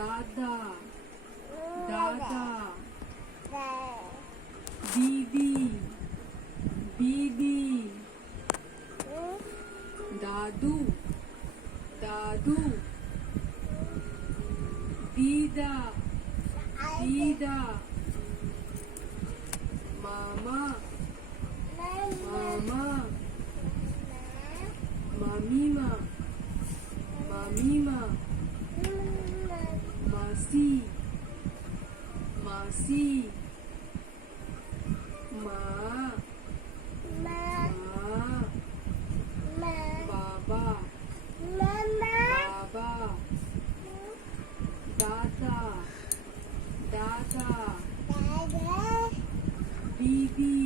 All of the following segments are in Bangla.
দাদা দাদা। দিদি দিদি। দাদু দাদু। দিদা দিদা। মামা মামা। মামিমা মামিমা। মাসি মা মা বাবা বাবা দাদা দাদা দিদি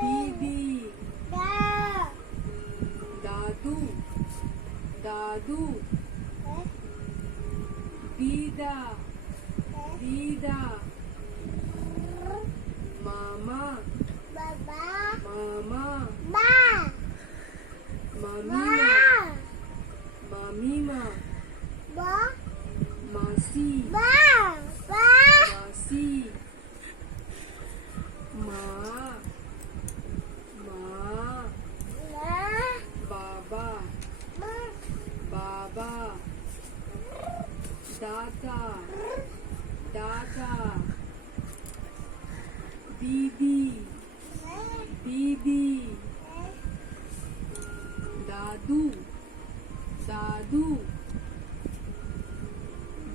দিদি দাদু দাদু দিদা দিদা মামা মামা মামিমা মামিমা মাসি মাসি মা মা বাবা বাবা দাদা দাদা দিদি দিদি দাদু দাদু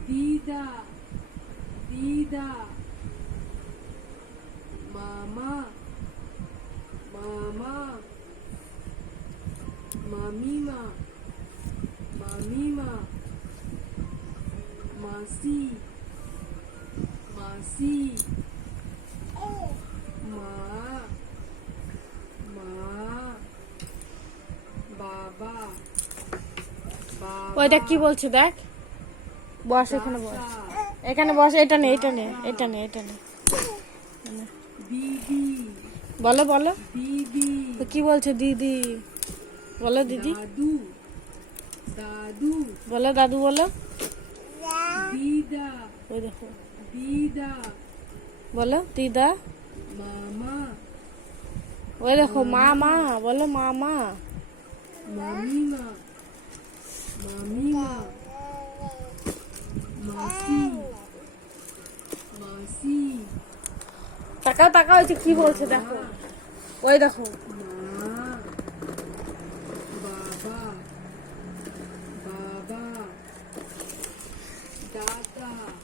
দিদা দিদা মামা মামা মামিমা মামিমা মাসি মাসি মা মা বাবা বাবা ওইটা কি বলছে দেখ? বস এখানে বস। এখানে বস এটা নে এটা নে এটা নে এটা নে। দিদি বলো বলো। দিদি কি বলছে দিদি? বলো দিদি। দাদু। দাদু। বলো দাদু বলো। দিদা ওই দেখো। দিদা। বলো দিদা। মামা। ওই দেখো মামা বলো মামা। মামিমা। মামিমা। মাসি। মাসি। তাকাও তাকাও যে কি বলছে দেখো। ওই দেখো।